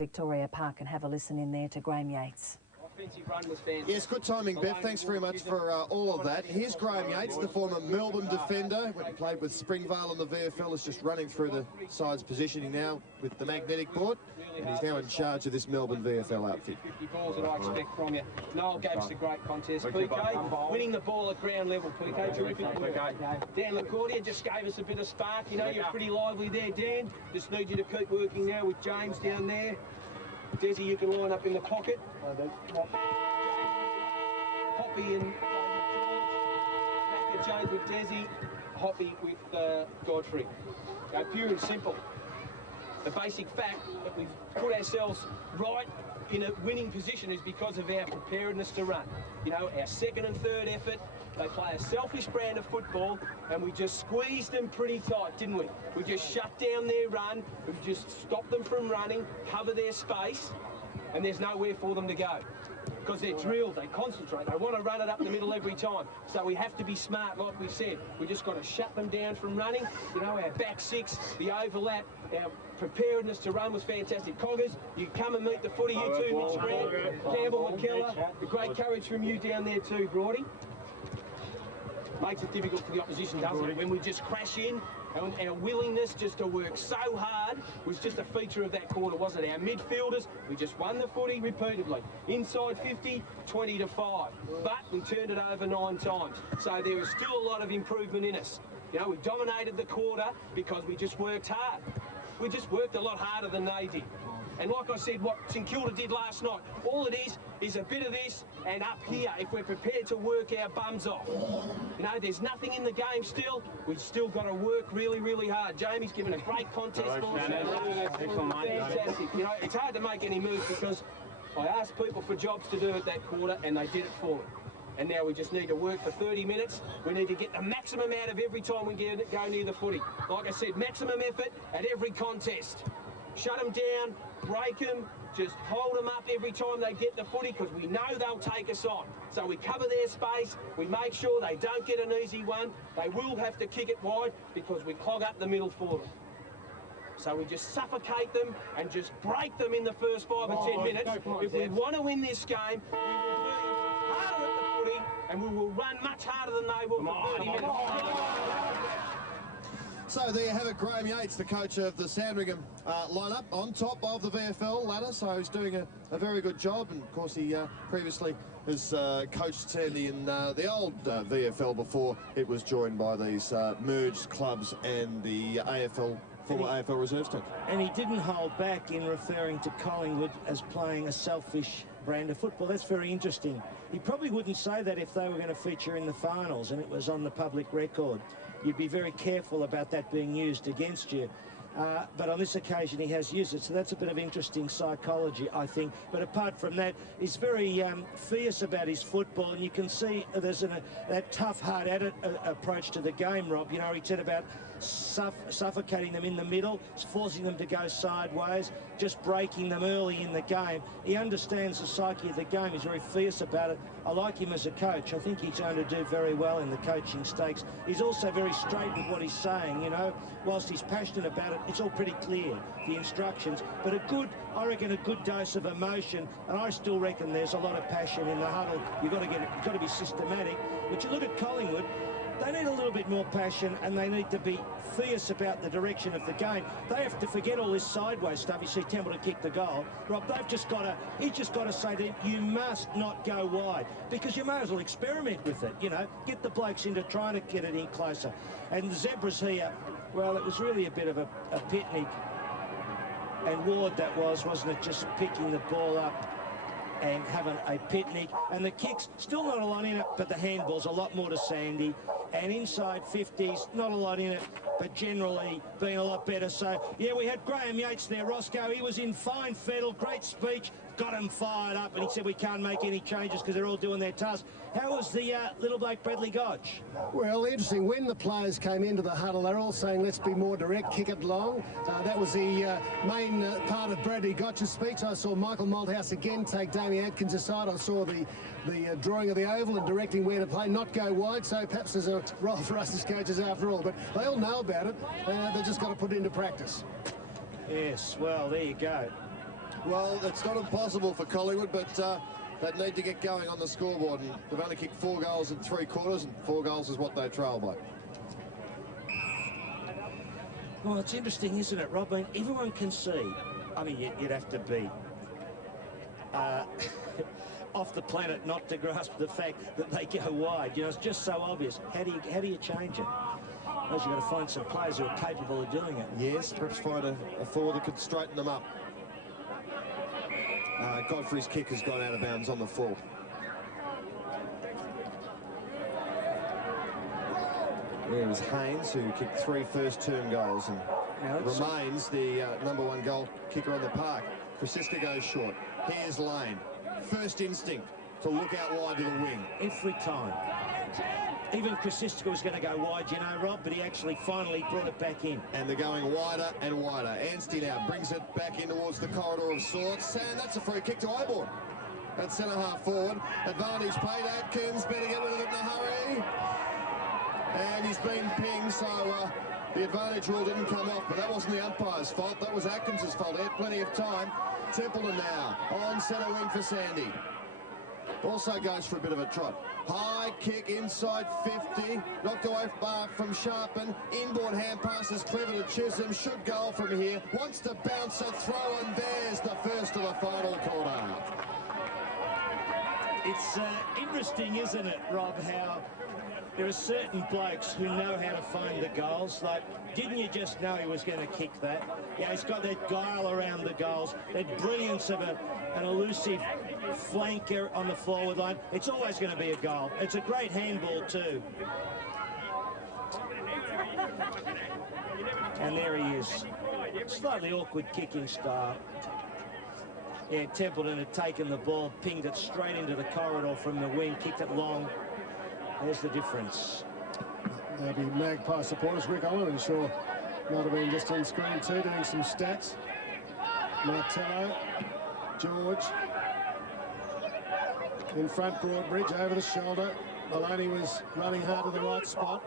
Victoria Park and have a listen in there to Graham Yates. Run was fantastic. Yes, good timing, Bev. Thanks very much for all of that. Here's Graham Yates, the former Melbourne defender. When he played with Springvale on the VFL, is just running through the side's positioning now with the magnetic board. And he's now in charge of this Melbourne VFL outfit. 50 balls that I expect from you. Noel gave us a great contest. PK, winning the ball at ground level. PK, terrific work. Dan LaCordia just gave us a bit of spark. You know, you're pretty lively there, Dan. Just need you to keep working now with James down there. Desi, you can line up in the pocket. Hoppy and James with Desi, Hoppy with Godfrey. Pure and simple. The basic fact that we've put ourselves right in a winning position is because of our preparedness to run. You know, our second and third effort, they play a selfish brand of football and we just squeezed them pretty tight, didn't we? We just shut down their run, we just stopped them from running, cover their space, and there's nowhere for them to go. Because they're drilled, they concentrate, they want to run it up the middle every time. So we have to be smart, like we said. We just got to shut them down from running. You know, our back six, the overlap, our preparedness to run was fantastic. Coggers, you come and meet the footy, you too, Mitch Grant, Campbell McKellar, the great courage from you down there too, Brody. Makes it difficult for the opposition, doesn't it? When we just crash in, and our willingness just to work so hard was just a feature of that quarter, wasn't it? Our midfielders, we just won the footy repeatedly. Inside 50, 20 to 5. But we turned it over 9 times. So there is still a lot of improvement in us. You know, we dominated the quarter because we just worked hard. We just worked a lot harder than they did. And like I said, what St Kilda did last night, all it is a bit of this and up here, if we're prepared to work our bums off. You know, there's nothing in the game still. We've still got to work really, really hard. Jamie's given a great contest for us. Fantastic. You know, it's hard to make any moves because I asked people for jobs to do at that quarter and they did it for me. And now we just need to work for 30 minutes. We need to get the maximum out of every time we go near the footy. Like I said, maximum effort at every contest. Shut them down, break them, just hold them up every time they get the footy because we know they'll take us on. So we cover their space, we make sure they don't get an easy one. They will have to kick it wide because we clog up the middle for them. So we just suffocate them and just break them in the first 5 or 10 minutes. If we want to win this game, we will be harder at the footy and we will run much harder than they will for 30 minutes. So there you have it, Graham Yates, the coach of the Sandringham lineup, on top of the VFL ladder, so he's doing a very good job. And of course he previously has coached Sandy in the old VFL before it was joined by these merged clubs and the AFL, former AFL reserves team. And he didn't hold back in referring to Collingwood as playing a selfish brand of football. That's very interesting. He probably wouldn't say that if they were going to feature in the finals and it was on the public record. You'd be very careful about that being used against you. But on this occasion he has used it, so that's a bit of interesting psychology, I think. But apart from that, he's very fierce about his football, and you can see there's that tough, hard approach to the game, Rob. You know, he said about suffocating them in the middle, forcing them to go sideways, just breaking them early in the game. He understands the psyche of the game. He's very fierce about it. I like him as a coach. I think he's going to do very well in the coaching stakes. He's also very straight with what he's saying, you know. Whilst he's passionate about it, it's all pretty clear, the instructions. But I reckon a good dose of emotion, and I still reckon there's a lot of passion in the huddle. You've got to be systematic. But you look at Collingwood, they need a little bit more passion and they need to be fierce about the direction of the game. They have to forget all this sideways stuff. You see Templeton kick the goal. Rob, he's just got to say that you must not go wide because you may as well experiment with it, you know. Get the blokes into trying to get it in closer. And the Zebras here, well, it was really a bit of a picnic. And Ward that was, wasn't it, just picking the ball up and having a picnic. And the kicks, still not a lot in it, but the handball's a lot more to Sandy. And inside 50s, not a lot in it, but generally being a lot better. So, yeah, we had Graham Yates there, Roscoe. He was in fine fettle, great speech, got him fired up, and he said we can't make any changes because they're all doing their task. How was the little bloke Bradley Godge? Well, interesting. When the players came into the huddle, they're all saying, let's be more direct, kick it long. That was the main part of Bradley Godge's speech. I saw Michael Malthouse again take Damien Atkins aside. I saw the drawing of the oval and directing where to play, not go wide. So perhaps there's a role for us as coaches after all. But they all know about it. They've just got to put it into practice. Yes, well, there you go. Well, it's not impossible for Collingwood, but they need to get going on the scoreboard. And they've only kicked 4 goals in 3 quarters, and 4 goals is what they trail by. Well, it's interesting, isn't it, Rob? I mean, everyone can see. I mean, you'd have to be off the planet not to grasp the fact that they go wide. You know, it's just so obvious. How do you change it? Well, you've got to find some players who are capable of doing it. Yes, perhaps find a forward that could straighten them up. Godfrey's kick has gone out of bounds on the full. There was Haynes, who kicked 3 first-term goals and remains the #1 goal kicker on the park. Krasiska goes short. Here's Lane. First instinct to look out wide to the wing. Every time. Even Krasiska was going to go wide, you know, Rob, but he actually finally brought it back in. And they're going wider and wider. Anstey now brings it back in towards the corridor of sorts. And that's a free kick to Iborn. At centre-half forward. Advantage played. Atkins better get rid of it in a hurry. And he's been pinged, so the advantage rule didn't come off, but that wasn't the umpire's fault. That was Atkins' fault. He had plenty of time. Templeton now on centre wing for Sandy. Also goes for a bit of a trot. High kick inside 50. Knocked away from Sharpen. Inboard hand pass is clever to Chisholm. Should goal from here. Wants to bounce a throw, and there's the first of the final quarter. It's interesting, isn't it, Rob, how there are certain blokes who know how to find the goals. Like, didn't you just know he was going to kick that? Yeah, he's got that guile around the goals, that brilliance of an elusive flanker on the forward line. It's always going to be a goal. It's a great handball too. And there he is. Slightly awkward kicking style. Yeah, Templeton had taken the ball, pinged it straight into the corridor from the wing, kicked it long. There's the difference. There'll be Magpie supporters. Rick Owen, I'm sure, might have been just on screen too, doing some stats. Martello, George. In front, Broadbridge, over the shoulder. Maloney was running hard to the right spot.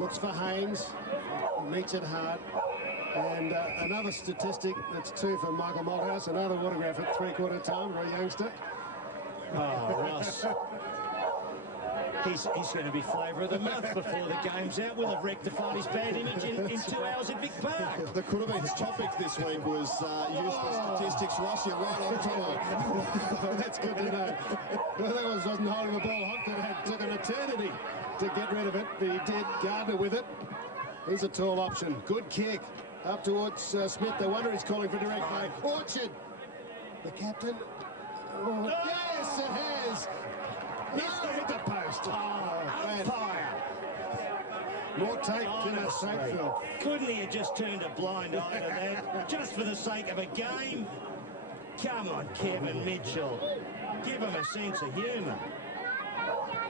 Looks for Haynes. Meets it hard. And another statistic, that's 2 for Michael Malthouse. Another autograph at 3/4 time for a youngster. Oh, Ross. He's going to be flavour of the month before the game's out. We'll have rectified his bad image in 2 hours at Vic Park. The could have been topic this week was useful statistics. Ross, you're right on time. That's good to know. Well, that wasn't holding the ball hot. That took an eternity to get rid of it. But he did. Gardner with it. He's a tall option. Good kick. Up towards Smith. No wonder he's calling for direct play. Orchard. The captain. Oh, yes, it has. No, hit the post. Oh, umpire. More tape than a safe film. Couldn't he have just turned a blind eye to that? Just for the sake of a game? Come on, Kevin Mitchell. Give him a sense of humour.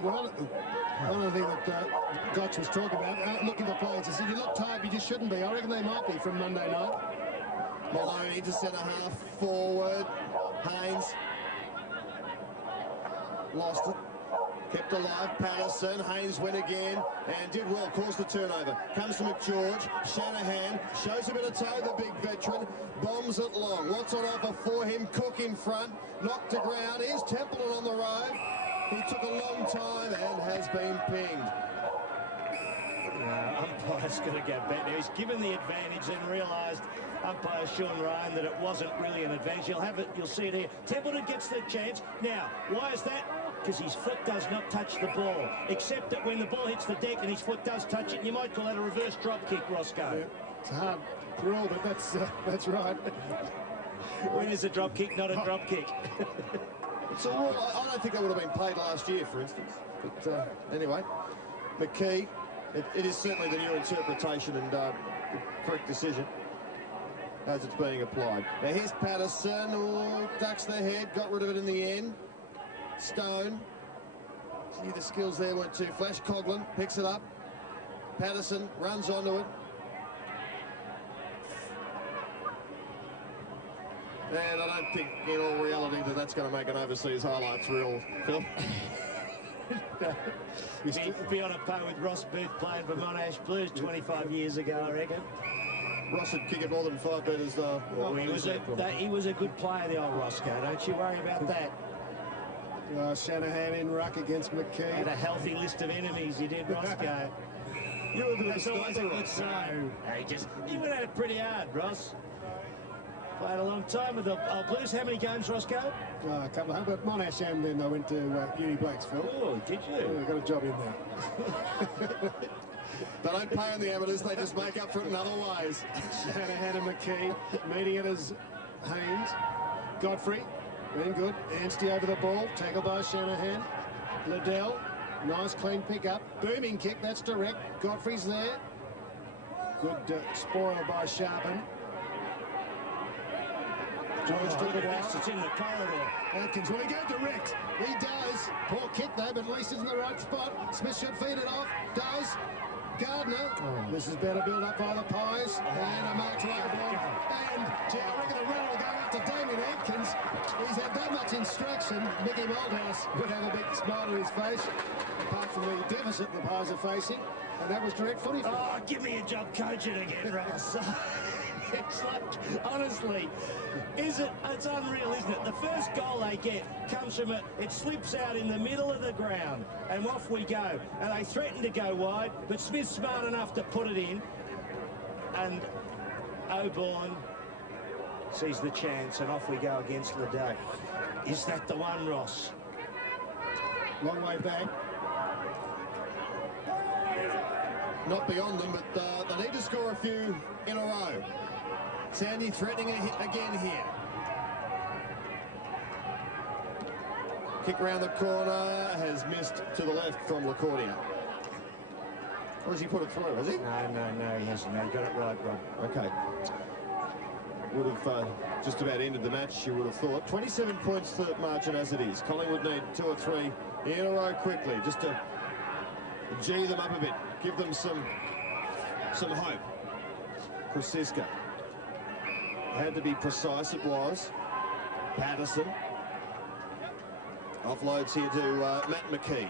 Well, one of the things that Gotch was talking about, looking at the players, he said, you look tired, you just shouldn't be. I reckon they might be from Monday night. Maloney to centre-half forward. Haynes. Lost it. Kept alive. Patterson. Haynes went again and did well. Caused the turnover. Comes to McGeorge. Shanahan shows a bit of toe, the big veteran. Bombs it long. What's on offer for him? Cook in front. Knocked to ground. Here's Templeton on the road. He took a long time and has been pinged. Umpire's got to go back now. He's given the advantage and realised, umpire Sean Ryan, that it wasn't really an advantage. You'll have it, you'll see it here. Templeton gets the chance. Now, why is that? Because his foot does not touch the ball, except that when the ball hits the deck and his foot does touch it, you might call that a reverse drop kick, Roscoe. Yeah, it's a hard rule, but that's right. When is a drop kick not a drop kick? It's a rule. I don't think that would have been played last year, for instance. But anyway, McKee, it is certainly the new interpretation and the correct decision as it's being applied. Now here's Patterson, who ducks the head, got rid of it in the end. Stone. See, the skills there weren't too flash. Coughlin picks it up. Patterson runs onto it. And I don't think, in all reality, that that's going to make an overseas highlights reel, Phil. He'd be on a par with Ross Booth playing for Monash Blues 25 years ago, I reckon. Ross would kick it more than 5 metres though. Well, he was a good player, the old Roscoe. Don't you worry about that. Shanahan in ruck against McKee. Had a healthy list of enemies, he did, Roscoe. You were a bit of a That's always a sniper, good Ross. sign. He went at it pretty hard, Ross. Played a long time with the old Blues. How many games, Roscoe? A couple of, but Monash and then I went to Uni Blakes, Phil. Oh, did you? Got a job in there. They don't pay on the amateurs, they just make up for it in other ways. Shanahan and McKee meeting it as Haynes. Godfrey, been good. Anstey over the ball, tackled by Shanahan. Liddell, nice clean pick up. Booming kick, that's direct. Godfrey's there. Good spoil by Sharpen. George took it out. It's in the corridor. Atkins, will he go direct? He does. Poor kick though, but at least it's in the right spot. Smith should feed it off. Does. Gardner. This is better build up by the Pies. And a mark to Oborn. And gee, I reckon the run will go out to Damien Atkins. He's had that much instruction. Mickey Malthouse would have a big smile on his face, apart from the deficit the Pies are facing. And that was direct footy. Oh, give me a job coaching again, Ross. It's like, honestly, it's unreal, isn't it? The first goal they get comes from it slips out in the middle of the ground, and off we go. And they threaten to go wide, but Smith's smart enough to put it in. And Oborn sees the chance, and off we go against Liddell. Is that the one, Ross? Long way back. Not beyond them, but they need to score a few in a row. Sandy threatening a hit again here. Kick around the corner, has missed to the left from LaCordia. Or has he put it through, has he? No, he hasn't. No, he got it right, Rob. Okay. Would have just about ended the match, you would have thought. 27 points the margin as it is. Collingwood need 2 or 3 in a row quickly, just to G them up a bit, give them some hope. Krasiska. Had to be precise, it was. Patterson. Offloads here to Matt McKee.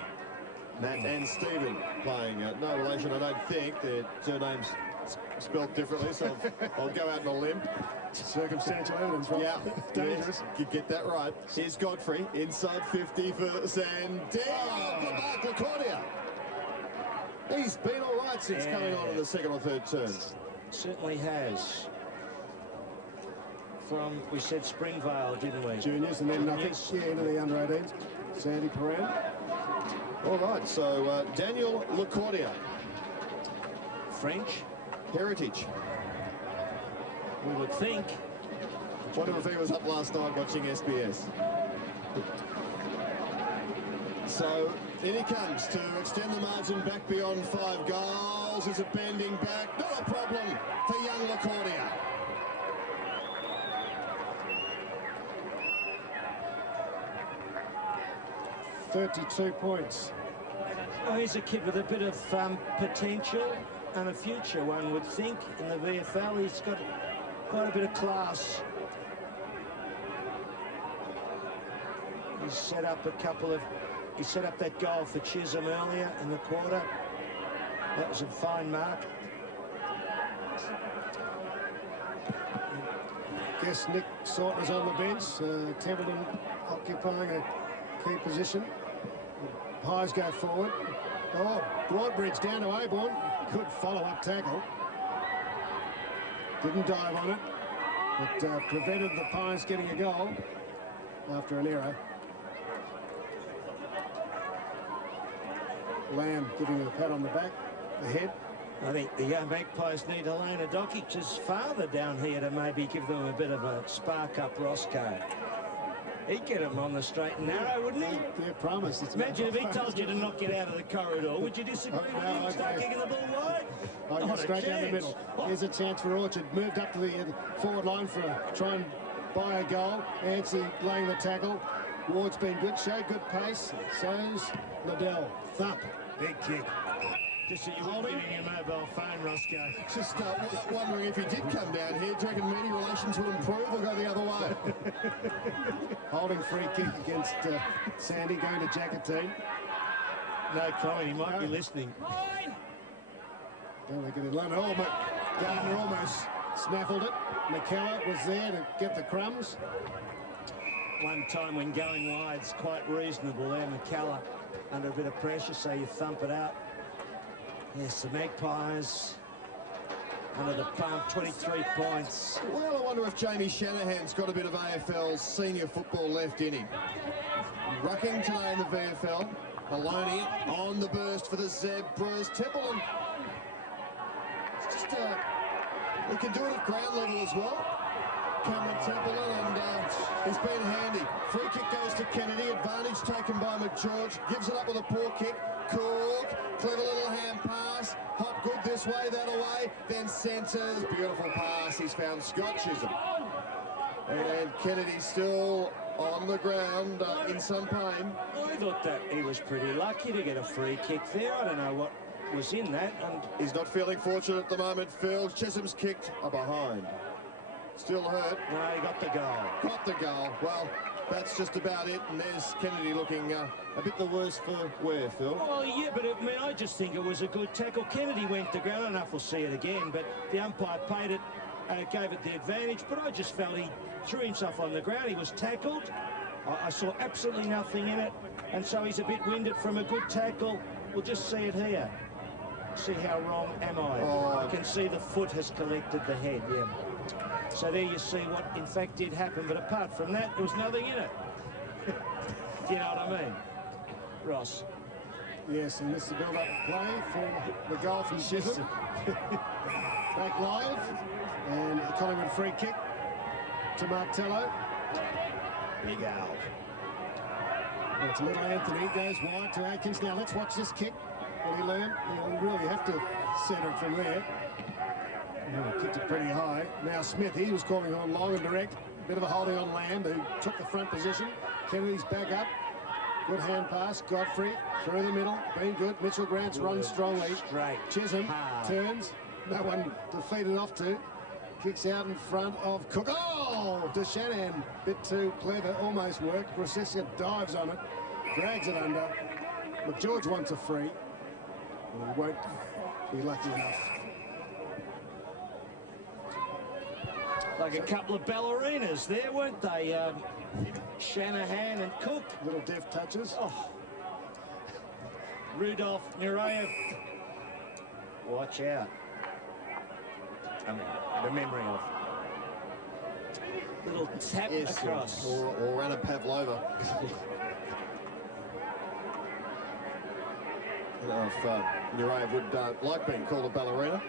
Matt and Stephen playing. No relation, I don't think. Their surnames spelled differently, so I'll go out on a limb. Circumstantial evidence, right? Yeah, Dangerous. yes, you get that right. Here's Godfrey, inside 50 for Sandel. Good mark, LaCordia. He's been all right since coming on in the second or third turn. Certainly has. From, we said Springvale, didn't we? Juniors, and then I think into the under-18s. Sandy Perrin. All right, so Daniel LaCordia. French, Heritage. we would think. Wonder if he was up last night watching SBS. So in he comes to extend the margin back beyond 5 goals. Is it bending back? Not a problem for young LaCordia. $32 points. Oh, he's a kid with a bit of potential and a future, one would think, in the VFL. He's got quite a bit of class. He's set up he set up that goal for Chisholm earlier in the quarter. That was a fine mark. Guess Nick Sautner's on the bench. Templeton occupying a key position. Pies go forward. Oh, Broadbridge down to Oborn. Good follow-up tackle. Didn't dive on it, but prevented the Pies getting a goal after an error. Lamb giving a pat on the back, the head. I think the young Magpies need Elena Dokic's father down here to maybe give them a bit of a spark up, Roscoe. He'd get him on the straight and narrow, wouldn't he? Yeah, promise. Imagine if he told you to knock it out of the corridor. Would you disagree with him? Start kicking the ball wide? I'll go Not a straight down the chance. middle. Here's a chance for Orchard. Moved up to the forward line for try and buy a goal. Anstey laying the tackle. Ward's been good, showed good pace. So's Liddell. Thump. Big kick. Just so you wouldn't give him your mobile phone, Roscoe. Just wondering if he did come down here. Do you reckon media relations will improve or go the other way? Holding free kick against Sandy, going to Jackatine. No comment, he might be listening. Don't they get in London? Oh, but Gardner almost snaffled it. McKellar was there to get the crumbs. One time when going wide's quite reasonable there. McKellar under a bit of pressure, so you thump it out. Yes, the Magpies under the pump, 23 points. Well, I wonder if Jamie Shanahan's got a bit of AFL senior football left in him. Rucking today in the VFL. Maloney on the burst for the Zebras. Templeton. It's just, he can do it at ground level as well. Cameron Templeton, and he's been handy. Free kick goes to Kennedy. Advantage taken by McGeorge. Gives it up with a poor kick. Cook. Clever little hand pass. Hot good this way, that away. Then centres. Beautiful pass. He's found Scott Chisholm. And Kennedy still on the ground in some pain. I thought that he was pretty lucky to get a free kick there. I don't know what was in that. And he's not feeling fortunate at the moment, Phil. Chisholm's kicked a behind. Still hurt. No, he got the goal. Got the goal. Well, that's just about it. And there's Kennedy looking a bit the worse for wear, Phil. Well, yeah, but I just think it was a good tackle. Kennedy went to ground. I don't know if we'll see it again, but the umpire paid it, gave it the advantage. But I just felt he threw himself on the ground. He was tackled. I saw absolutely nothing in it. And so he's a bit winded from a good tackle. We'll just see it here. See how wrong am I? Oh. I can see the foot has collected the head, yeah. So there you see what, in fact, did happen. But apart from that, there was nothing in it. Do you know what I mean? Ross? Yes, and this is the build-up play for the goal from Chisholm. Back live. And the Collingwood free kick to Martello. Big Al. It's little Anthony, goes wide to Atkins. Now let's watch this kick. Will he learn? He'll really have to centre it from there. Oh, kicked it pretty high. Now Smith, he was calling on long and direct. Bit of a holding on Lamb, who took the front position. Kennedy's back up. Good hand pass. Godfrey through the middle. Been good. Mitchell Grant's run strongly. Straight. Chisholm turns. No one defeated off to. Kicks out in front of Cook. Oh, to Shanahan. Bit too clever. Almost worked. Grossesia dives on it. Drags it under. McGeorge wants a free. Well, he won't be lucky enough. Like a couple of ballerinas there, weren't they? Shanahan and Cook. Little deft touches. Oh. Rudolph Nureyev. Watch out. I mean, remembering of. Little tap across. Or Anna Pavlova. I don't know if Nureyev would like being called a ballerina.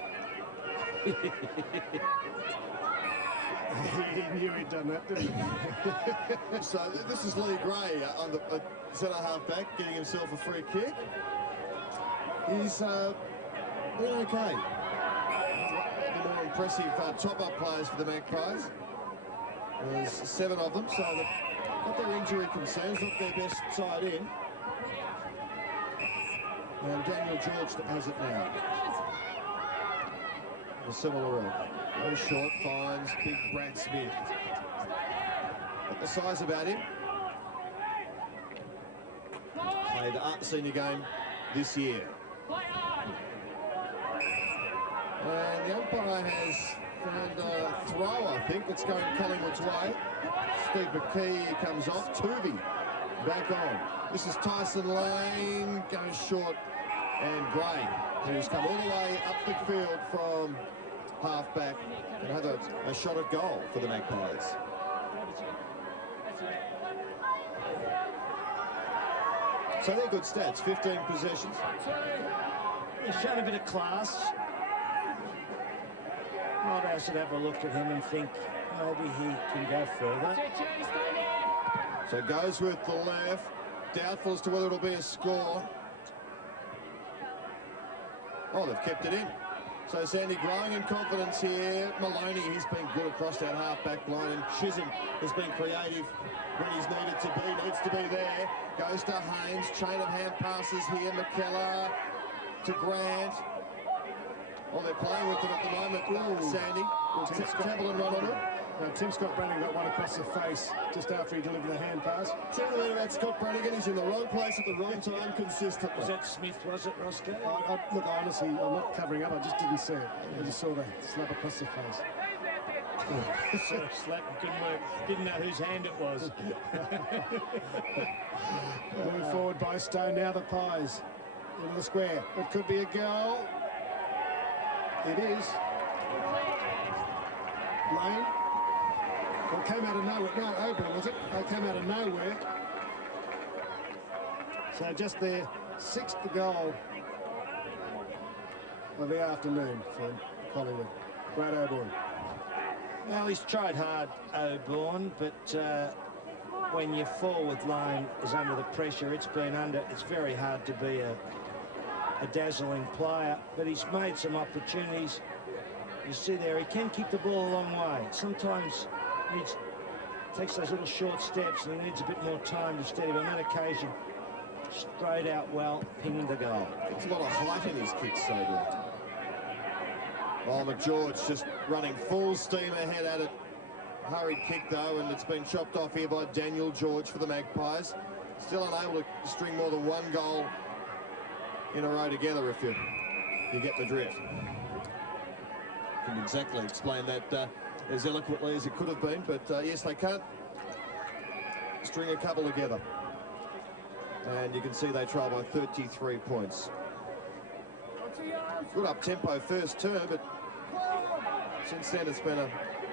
He knew he'd done that, didn't he? So this is Lee Gray on the centre half-back, getting himself a free kick. He's been okay. The more impressive top-up players for the Magpies. There's 7 of them, so they've got their injury concerns, not their best side in. And Daniel George has it now. A similar role. No short, finds big Brad Smith. Got the size about him. Played the senior game this year. And the umpire has found a throw, I think, that's going Collingwood's way. Steve McKee comes off. Tuvey back on. This is Tyson Lane, goes short. And Gray, who's come all the way up the field from half-back and have a shot at goal for the Magpies. So they're good stats, 15 possessions. He's shown a bit of class. I should have a look at him and think maybe he can go further. So goes with the left. Doubtful as to whether it'll be a score. Oh, they've kept it in. So Sandy growing in confidence here. Maloney, he's been good across that half-back line. And Chisholm has been creative when he's needed to be. Needs to be there. Goes to Haynes. Chain of hand passes here. McKellar to Grant. Oh, they're playing with it at the moment. Ooh. Sandy. Templeton run on it. No, Tim Scott Brannigan got one across the face just after he delivered the hand pass. Something about Scott Brannigan, he's in the wrong place at the wrong time consistently. Was that Smith, was it, Roscoe? Look, honestly, I'm not covering up. I just didn't see it. I just saw the slap across the face. Sort of slapped, couldn't work. Didn't know whose hand it was. Moved forward by Stone. Now the Pies into the square. It could be a goal. It is. Lane. Well, it came out of nowhere. No, Oban, was it? It came out of nowhere. So just their 6th goal of the afternoon for Collingwood. Brad Oban. Well, he's tried hard, Oban, but when your forward line is under the pressure, it's very hard to be a dazzling player, but he's made some opportunities. You see there, he can kick the ball a long way. Sometimes he takes those little short steps and he needs a bit more time to steady, but on that occasion, straight out well, pinged the goal. There's a lot of height in his kicks, so good. Oh, McGeorge just running full steam ahead at it. Hurried kick, though, and it's been chopped off here by Daniel George for the Magpies. Still unable to string more than 1 goal in a row together, if you get the drift. Couldn't exactly explain that as eloquently as it could have been, but yes, they can't string a couple together. And you can see they trail by 33 points. Good up-tempo first term, but since then it's been a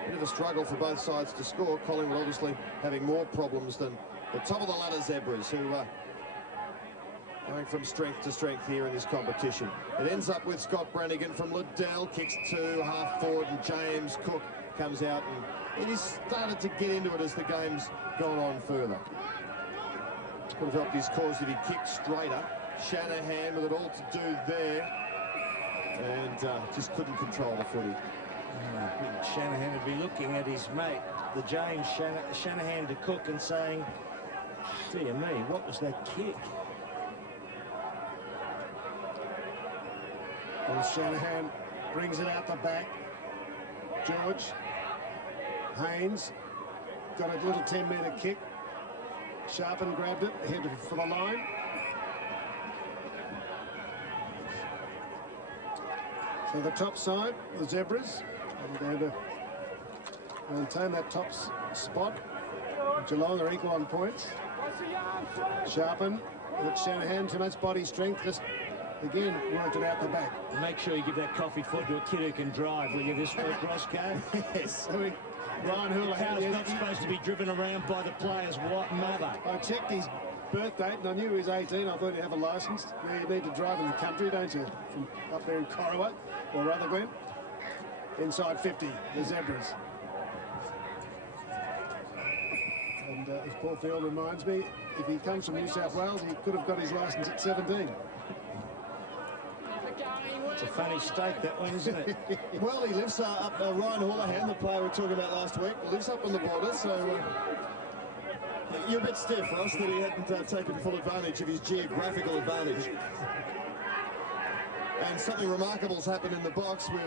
bit of a struggle for both sides to score. Collingwood obviously having more problems than the top of the ladder Zebras, who are going from strength to strength here in this competition. It ends up with Scott Brannigan from Liddell, kicks to half forward, and James Cook comes out, and he's started to get into it as the game's gone on further. Could have helped his cause if he kicked straighter. Shanahan with it all to do there, and just couldn't control the footy. Shanahan would be looking at his mate, the James Shanahan, to Cook and saying, dear me, what was that kick? Well, Shanahan brings it out the back. George. Haynes got a little 10-metre kick. Sharpen grabbed it, headed for the line. So the top side, the Zebras, are going to maintain that top spot. Geelong are equal on points. Sharpen with Shanahan, too much body strength, just again worked it out the back. Make sure you give that coffee foot to a kid who can drive, will you, this week, Roscoe? Yes. So Ryan Houlihan is not supposed to be driven around by the player's mother. I checked his birth date and I knew he was 18. I thought he'd have a licence. You need to drive in the country, don't you? From up there in Corowa or Rutherglen. Inside 50, the Zebras. And as Paul Field reminds me, if he comes from New South Wales, he could have got his licence at 17. It's a funny state, that one, isn't it? Well, he lives up Ryan Houlihan, the player we were talking about last week, lives up on the border, so you're a bit stiff, Ross, that he hadn't taken full advantage of his geographical advantage. And something remarkable's happened in the box. We've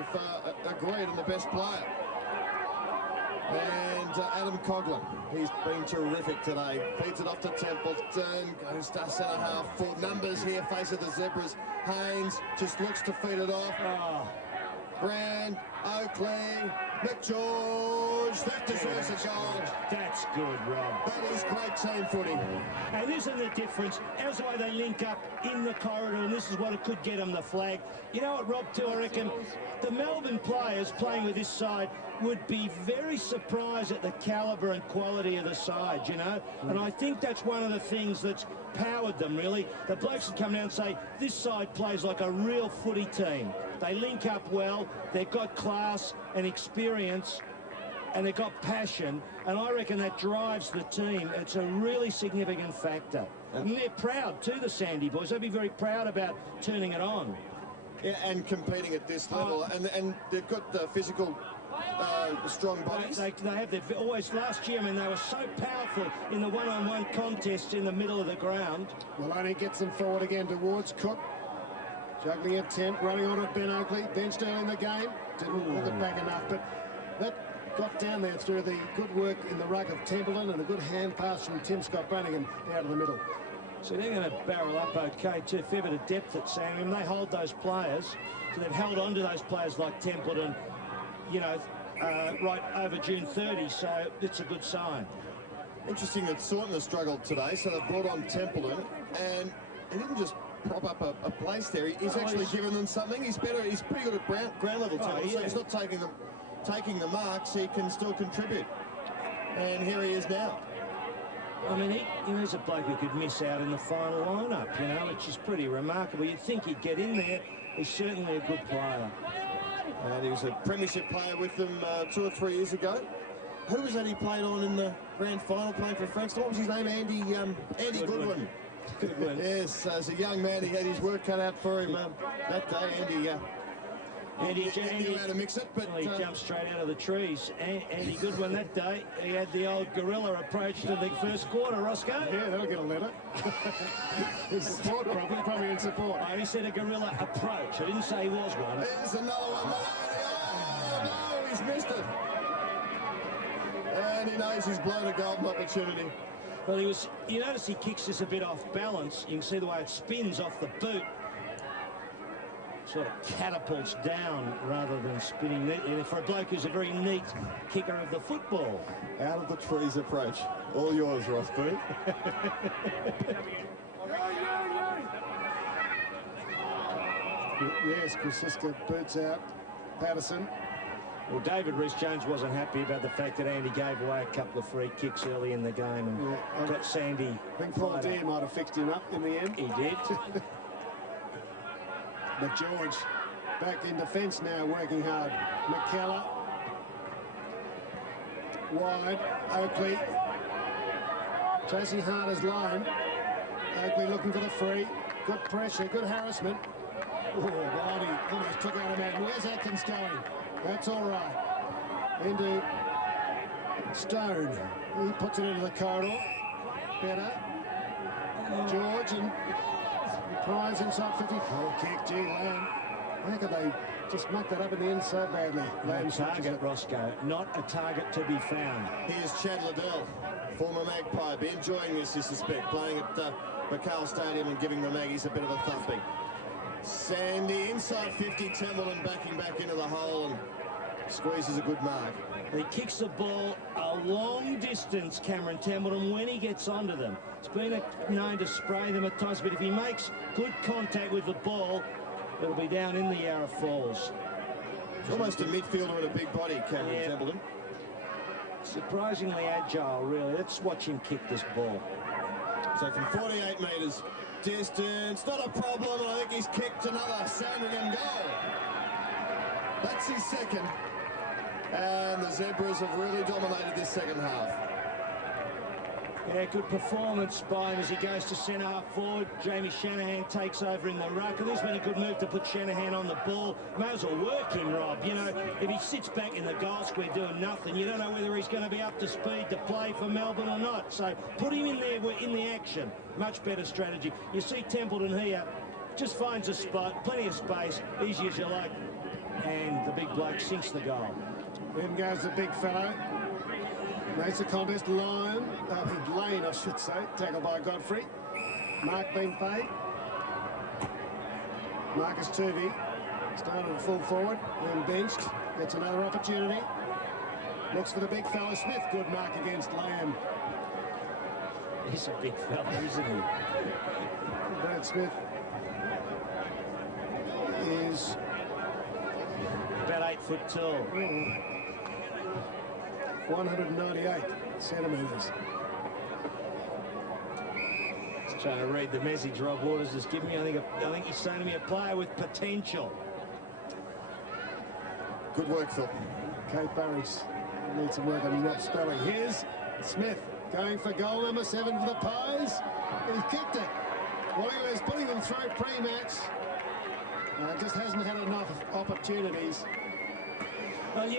agreed on the best player. And Adam Coughlin, he's been terrific today. Feeds it off to Templeton, goes to centre half. 4 numbers here, face of the Zebras. Haynes just looks to feed it off. Oh. Brand, Oakley, McGeorge, that deserves a goal. That's good, Rob. That is great team footy. And isn't the difference? As why they link up in the corridor, and this is what it could get them the flag. You know what, Rob, too, I reckon the Melbourne players playing with this side would be very surprised at the calibre and quality of the side, you know? And I think that's one of the things that's powered them, really. The blokes would come down and say, this side plays like a real footy team. They link up well, they've got class and experience, and they've got passion, and I reckon that drives the team. It's a really significant factor. And they're proud too, the Sandy boys. They'll be very proud about turning it on. Yeah, and competing at this level, and they've got physical, strong bodies. They have always, last year, I mean, they were so powerful in the one-on-one contests in the middle of the ground. Maloney gets them forward again towards Cook. Juggling attempt, running on at Ben Oakley, benched early in the game. Didn't look it back enough, but that got down there through the good work in the ruck of Templeton and a good hand pass from Tim Scott Brannigan out of the middle. So they're going to barrel up okay too. Fair bit of depth at Sandringham. They hold those players, so they've held on to those players like Templeton, you know, right over June 30, so it's a good sign. Interesting that Saunton has struggled today, so they've brought on Templeton, and he didn't just prop up a place there. He's actually given them something. He's better. He's pretty good at ground level Templeton, so he's not taking the marks. He can still contribute, and here he is now. I mean, he's a bloke who could miss out in the final lineup, which is pretty remarkable. You'd think he'd get in there. He's certainly a good player. And he was a premiership player with them 2 or 3 years ago. Who was that he played on in the grand final playing for Frankston? What was his name? Andy Goodwin. Goodwin. Yes, as a young man, he had his work cut out for him that day. Andy knew how to mix it, but he jumped straight out of the trees. Andy Goodwin that day, he had the old gorilla approach to the first quarter, Roscoe. Yeah, they'll get a letter. His support probably in support. Oh, he said a gorilla approach. I didn't say he was one. There's another one. Oh, no, he's missed it. And he knows he's blown a golden opportunity. Well, you notice he kicks this a bit off balance. You can see the way it spins off the boot. Sort of catapults down rather than spinning neatly. For a bloke who's a very neat kicker of the football. Out of the trees approach. All yours, Ross Booth. Yes, Krasiska boots out Patterson. Well, David Rhys-Jones wasn't happy about the fact that Andy gave away a couple of free kicks early in the game and got Sandy. I think Paul Deere might have fixed him up in the end. He did. But George back in defence now, working hard. McKellar. Wide. Oakley. Chasing hard as line. Oakley looking for the free. Good pressure, good harassment. Oh, Wildy almost took out a man. Where's Atkins going? That's all right. Into Stone. He puts it into the corridor. Better. George and prize inside 50. Oh, kick, gee, Lamb. How could they just muck that up in the end so badly? No target, Roscoe. Not a target to be found. Here's Chad Liddell, former Magpie. Be enjoying this, you suspect, playing at McCall Stadium and giving the Maggies a bit of a thumping. Sandy inside 50, Templeton backing back into the hole and squeezes a good mark. He kicks the ball a long distance, Cameron Templeton, when he gets onto them. It's been known to spray them at times, but if he makes good contact with the ball, it'll be down in the Yarra Falls. It's almost a midfielder with a big body, Cameron Templeton. Surprisingly agile, really. Let's watch him kick this ball. So from 48 metres distance, not a problem, and I think he's kicked another Sandringham goal. That's his second. And the Zebras have really dominated this second half. Yeah, good performance by him as he goes to centre half forward. Jamie Shanahan takes over in the ruck. And this has been a good move to put Shanahan on the ball. May as well work him, Rob. If he sits back in the goal square doing nothing, you don't know whether he's going to be up to speed to play for Melbourne or not. So put him in there in the action. Much better strategy. You see Templeton here, just finds a spot, plenty of space, easy as you like. And the big bloke sinks the goal. In goes the big fellow. Makes the contest Lane, I should say. Tackled by Godfrey. Mark being paid. Marcus Tuvey started at full forward, then benched. Gets another opportunity. Looks for the big fellow Smith. Good mark against Lamb. He's a big fella, isn't he? Brad Smith is about 8 foot tall. 198 centimetres. Just trying to read the message Rob Waters has given me. I think he's saying to me a player with potential. Good work, Phil. Kate Burris needs some work on not spelling. Here's Smith going for goal number 7 for the Pies. He's kicked it. Well, he was putting them through pre-match. Just hasn't had enough opportunities. Well,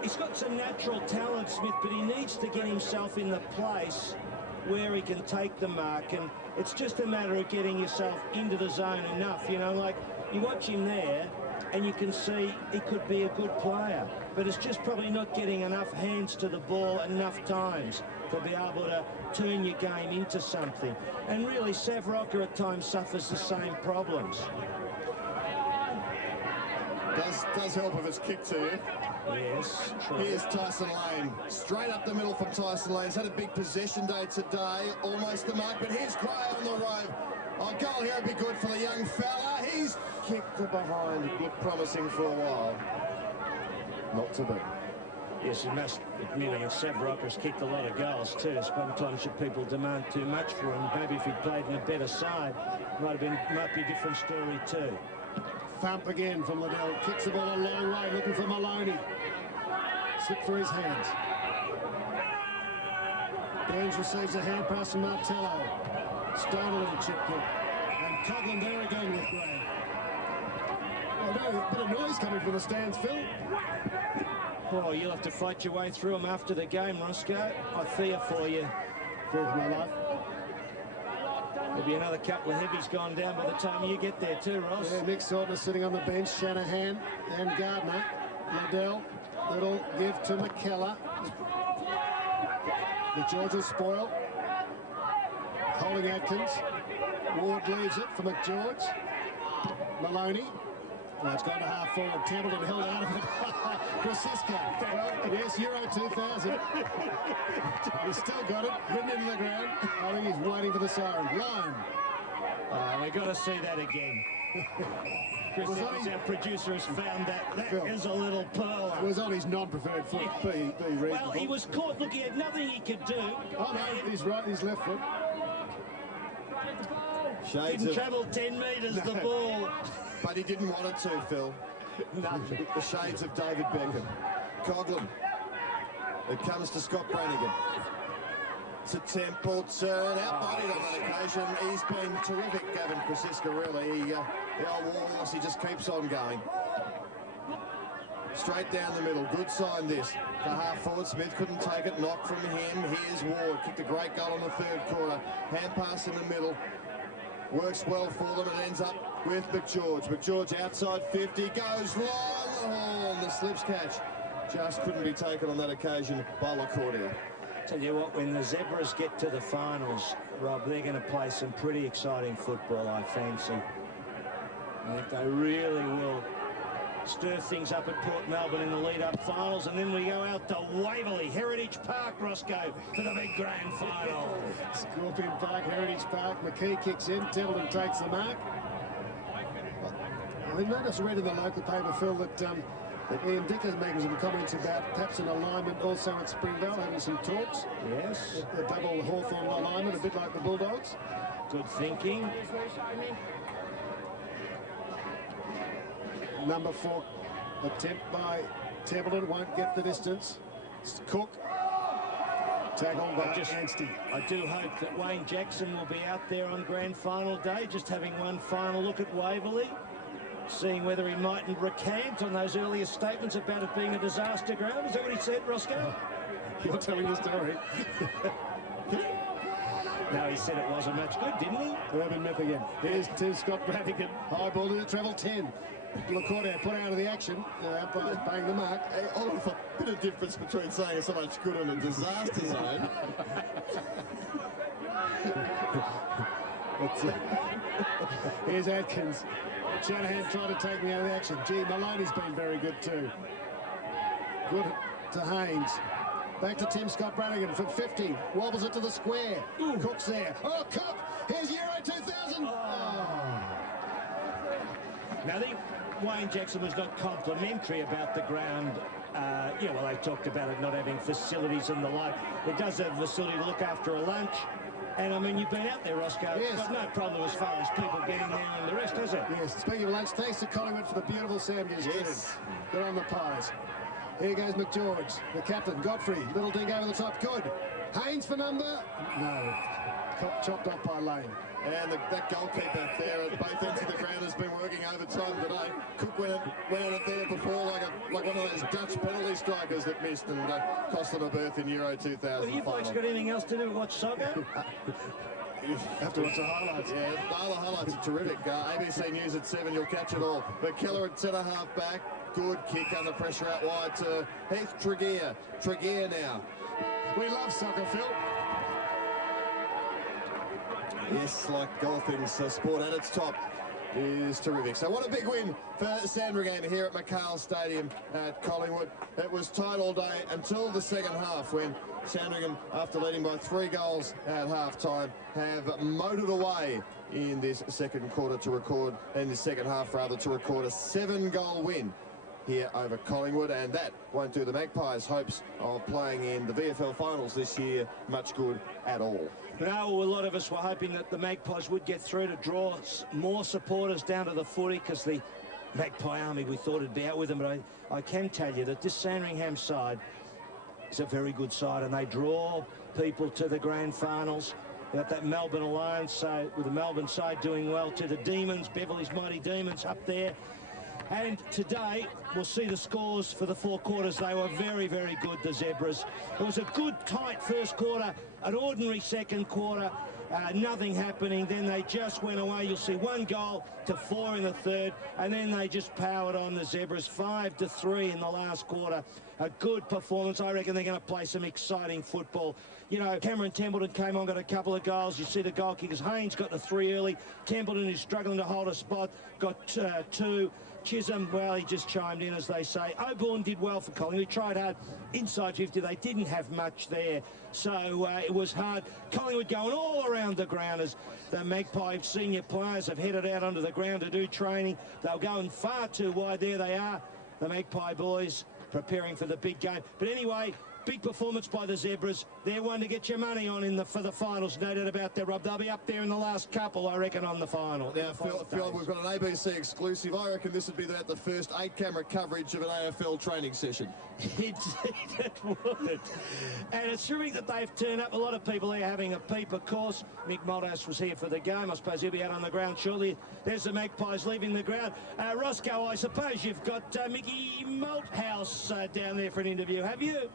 he's got some natural talent, Smith, but he needs to get himself in the place where he can take the mark, and it's just a matter of getting yourself into the zone enough. Like you watch him there and you can see he could be a good player, but it's just probably not getting enough hands to the ball enough times to be able to turn your game into something. And really, Sav Rocker at times suffers the same problems. Does help if it's kicked to you. Yes, true. Here's Tyson Lane. Straight up the middle from Tyson Lane. He's had a big possession day today. Almost the mark, but here's Gray on the road. Oh, goal here would be good for the young fella. He's kicked to behind. It looked promising for a while. Not to be. Yes, you must admit, Sabrock has kicked a lot of goals too. Sometimes should people demand too much for him. Maybe if he'd played in a better side, might be a different story too. Thump again from Liddell. Kicks the ball a long way, looking for Maloney. Slip through his hands. Burns receives a hand pass from Martello. Stone a little chip kick. And Coughlin there again with Gray. Oh, no, a bit of noise coming from the stands, Phil. Oh, you'll have to fight your way through them after the game, Roscoe. I fear for you. Fear for my life. There'll be another couple of heavies gone down by the time you get there too, Ross. Yeah, Nick Saltner sitting on the bench. Shanahan and Gardner. Liddell. Little give to McKellar. The George will spoil. Holding Atkins. Ward leaves it for McGeorge. Maloney. Well, it's gone to half forward. Templeton held out of it. Krasiska. Well, yes, Euro 2000. He's still got it. Written into the ground. I think he's waiting for the siren. Line. We've got to see that again. Chris Evans, our producer, has found that. That is a little pearl. It was on his non-preferred foot. Be reasonable. Well, he was caught looking at nothing he could do. Oh, no, he's right, his left foot. Didn't travel 10 metres, the ball. But he didn't want it to, Phil. Nothing. The shades of David Beckham. Coughlin. It comes to Scott Brannigan. To Templeton. Outbodied on that occasion. He's been terrific, Gavin Krasiska, really. The old Walrus, he just keeps on going. Straight down the middle. Good sign, this. The half forward. Smith couldn't take it. Knock from him. Here's Ward. Kicked a great goal in the third quarter. Hand pass in the middle. Works well for them. It ends up with McGeorge. McGeorge outside 50. Goes long. Oh, and the slips catch just couldn't be taken on that occasion by LaCordia. Tell you what, when the Zebras get to the finals, Rob, they're going to play some pretty exciting football, I fancy. I think they really will stir things up at Port Melbourne in the lead-up finals, and then we go out to Waverley, Heritage Park, Roscoe, for the big grand final. Scorpion Park, Heritage Park. McKee kicks in. Templeton takes the mark. I noticed, read in the local paper, Phil, that Ian Dickers making some comments about perhaps an alignment also at Springvale, having some talks. Yes. A double Hawthorn alignment, a bit like the Bulldogs. Good thinking. Number 4 attempt by Templeton, won't get the distance. Cook. Tackled by Anstey. I do hope that Wayne Jackson will be out there on grand final day, just having one final look at Waverley, seeing whether he mightn't recant on those earlier statements about it being a disaster ground. Is that what he said, Roscoe? You're telling the story. No, he said it wasn't much good, didn't he? Urban Myth again. Here's to Scott Brannigan. High ball to the treble 10. LaCordia put out of the action. Umpire's bang the mark. Hey, Oliver, a bit of difference between saying so much good in a disaster zone. Here's Atkins. Shanahan trying to take me out of the action. Gee, Maloney's been very good too. Good to Haynes. Back to Tim Scott Brannigan from 50. Wobbles it to the square. Cook's there. Oh, Cook! Here's Euro 2000! Oh. Now, I think Wayne Jackson was not complimentary about the ground. Yeah, well, they talked about it not having facilities and the like. It does have a facility to look after a lunch. And, I mean, you've been out there, Roscoe. Yes. Got no problem as far as people getting there and the rest, has it? Yes, speaking of lunch, thanks to Collingwood for the beautiful sandwiches. Yes. Good on the pies. Here goes McGeorge, the captain, Godfrey. Little dig over the top, good. Haynes for number? No. Chopped off by Lane. And that goalkeeper there at both ends of the ground has been working overtime today. Cook went at it there before like one of those Dutch penalty strikers that missed and cost them a berth in Euro 2000 Well, you folks got anything else to do but watch soccer? You have to watch the highlights. Yeah, the highlights are terrific. ABC News at 7, you'll catch it all. McKellar at centre-half back. Good kick under pressure out wide to Heath Tregear. Tregear now. We love soccer, Phil. Yes, like golfing's sport at its top. is terrific. So what a big win for Sandringham here at McCarl Stadium at Collingwood. It was tight all day until the second half, when Sandringham, after leading by 3 goals at half-time, have motored away in this second quarter to record, in the second half rather, to record a 7-goal win here over Collingwood, and that won't do the Magpies' hopes of playing in the VFL finals this year much good at all. No, a lot of us were hoping that the Magpies would get through to draw more supporters down to the footy, because the Magpie Army, we thought, would be out with them. But I can tell you that this Sandringham side is a very good side, and they draw people to the grand finals. They've got that Melbourne Alliance, so with the Melbourne side doing well, to the Demons, Beverly's Mighty Demons up there. And today, we'll see the scores for the 4 quarters. They were very, very good, the Zebras. It was a good, tight first quarter, an ordinary second quarter, nothing happening. Then they just went away. You'll see 1 goal to 4 in the third, and then they just powered on the Zebras, 5-3 in the last quarter. A good performance. I reckon they're going to play some exciting football. You know, Cameron Templeton came on, got a couple of goals. You see the goal kickers. Haynes got the 3 early. Templeton, who's struggling to hold a spot, got 2. Chisholm, well, he just chimed in, as they say. Oborne did well for Collingwood. He tried hard inside 50. They didn't have much there, so it was hard. Collingwood going all around the ground as the Magpie senior players have headed out onto the ground to do training. They were going far too wide. There they are, the Magpie boys, preparing for the big game. But anyway, big performance by the Zebras. They're one to get your money on for the finals, no doubt about that, Rob. They'll be up there in the last couple, I reckon, on the final. Now, Phil, we've got an ABC exclusive. I reckon this would be the first 8-camera coverage of an AFL training session. Indeed, it would. And it's terrific that they've turned up. A lot of people here having a peep, of course. Mick Malthouse was here for the game. I suppose he'll be out on the ground shortly. There's the Magpies leaving the ground. Roscoe, I suppose you've got Mickey Malthouse down there for an interview, have you?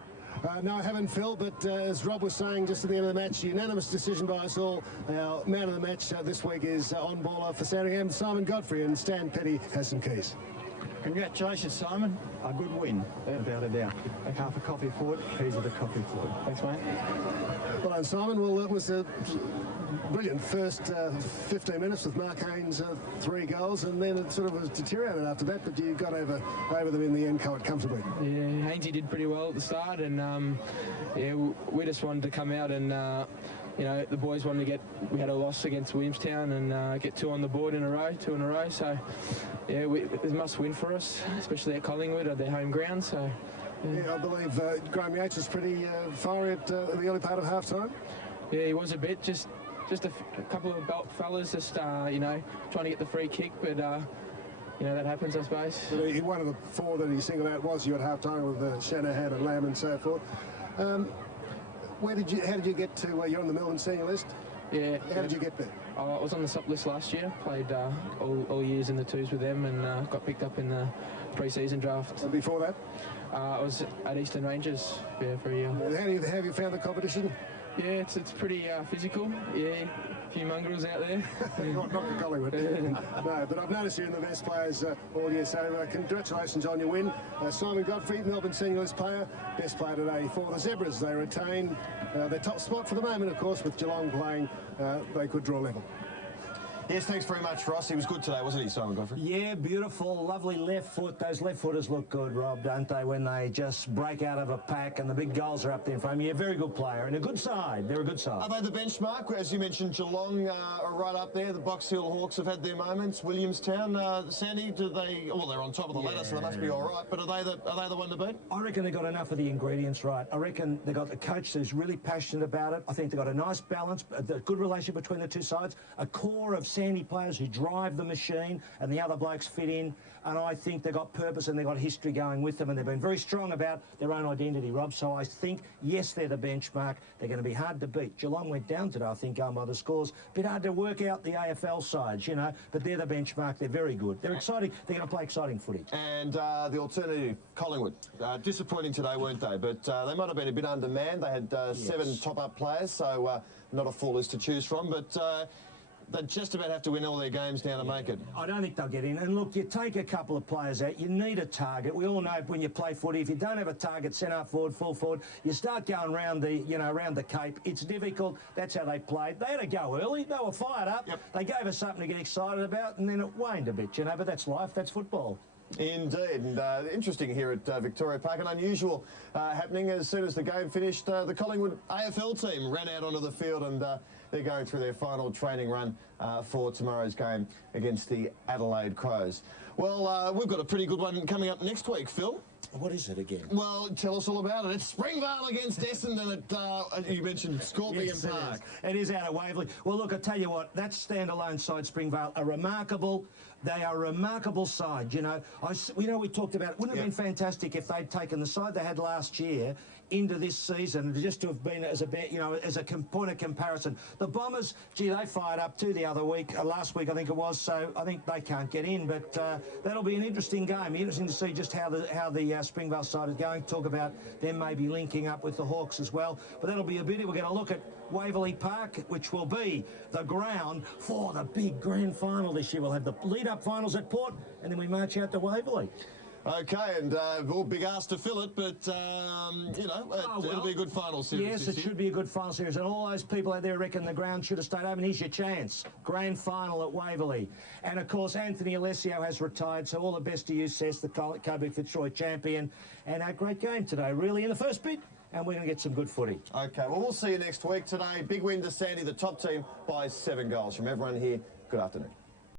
No, I haven't, Phil, but as Rob was saying just at the end of the match, unanimous decision by us all. Our man of the match this week is on-baller for Sandringham, Simon Godfrey, and Stan Petty has some keys. Congratulations, Simon. A good win, without a doubt. Half a coffee for it, keys of the coffee for it. Thanks, mate. Well done, Simon. Well, it was a brilliant first 15 minutes with Mark Haynes, 3 goals, and then it sort of was deteriorated after that, but you got over them in the end quite comfortably. Yeah, Hainesy did pretty well at the start, and yeah, we just wanted to come out and you know, the boys wanted to get. We had a loss against Williamstown and get 2 on the board in a row, 2 in a row. So yeah, it's a must win for us, especially at Collingwood at their home ground. So yeah, I believe Graham Yates was pretty fiery at the early part of half-time. Yeah, he was a bit. Just a couple of belt fellas, just you know, trying to get the free kick, but you know, that happens, I suppose. One of the 4 that he singled out was you at half-time with Shanahan and Lamb and so forth. How did you get to? You're on the Melbourne senior list. Yeah. How did you get there? I was on the sup list last year. Played all years in the 2s with them, and got picked up in the pre-season draft. And before that? I was at Eastern Rangers for a year. How have you found the competition? Yeah, it's pretty physical. Yeah, a few mongrels out there. not for Collingwood. No, but I've noticed you're in the best players all year, so congratulations on your win. Simon Godfrey, Melbourne senior list player, best player today for the Zebras. They retain their top spot for the moment, of course, with Geelong playing. They could draw level. Yes, thanks very much, Ross. He was good today, wasn't he, Simon Godfrey? Yeah, beautiful, lovely left foot. Those left footers look good, Rob, don't they, when they just break out of a pack and the big goals are up there in front of you. Yeah, very good player and a good side. They're a good side. Are they the benchmark? As you mentioned, Geelong are right up there. The Box Hill Hawks have had their moments. Williamstown, Sandy, do they? Well, they're on top of the ladder, so they must be all right. But are they the one to beat? I reckon they got enough of the ingredients right. I reckon they got the coach who's really passionate about it. I think they got a nice balance, a good relationship between the 2 sides, a core of Sandy players who drive the machine, and the other blokes fit in. And I think they've got purpose and they've got history going with them, and they've been very strong about their own identity, Rob. So I think, yes, they're the benchmark. They're going to be hard to beat. Geelong went down today, I think, going by the scores. Bit hard to work out the AFL sides, you know, but they're the benchmark. They're very good. They're exciting. They're going to play exciting footage. And the alternative, Collingwood, disappointing today, weren't they? But they might have been a bit undermanned. They had 7 top-up players, so not a full list to choose from. But they just about have to win all their games now to make it. I don't think they'll get in. And look, you take a couple of players out, you need a target. We all know when you play footy, if you don't have a target, centre forward, full forward, you start going round the, around the Cape. It's difficult. That's how they played. They had to go early. They were fired up. Yep. They gave us something to get excited about, and then it waned a bit, but that's life. That's football. Indeed, and interesting here at Victoria Park. An unusual happening. As soon as the game finished, the Collingwood AFL team ran out onto the field, and they're going through their final training run for tomorrow's game against the Adelaide Crows. Well, we've got a pretty good one coming up next week, Phil. What is it again? Well, tell us all about it. It's Springvale against Essendon at, you mentioned Scorpion Park. It is out at Waverley. Well, look, I tell you what, that standalone side, Springvale, they are a remarkable side, we talked about it. Wouldn't it have been fantastic if they'd taken the side they had last year into this season, just to have been as a bit, as a point of comparison. The Bombers, they fired up too the other week, last week I think it was, so I think they can't get in, but that'll be an interesting game. Interesting to see just how the Springvale side is going. Talk about them maybe linking up with the Hawks as well, but that'll be a beauty. We're going to look at Waverley Park, which will be the ground for the big grand final this year. We'll have the lead-up finals at Port, and then we march out to Waverley. Okay, and big ask to fill it, but, it'll be a good final series. Yes, it should be a good final series, and all those people out there reckon the ground should have stayed open. Here's your chance. Grand final at Waverley. And, of course, Anthony Alessio has retired, so all the best to you, Seth, the Coburg Fitzroy champion. And a great game today, really, in the first bit, and we're going to get some good footy. Okay, well, we'll see you next week. Today, big win to Sandy, the top team, by 7 goals. From everyone here, good afternoon.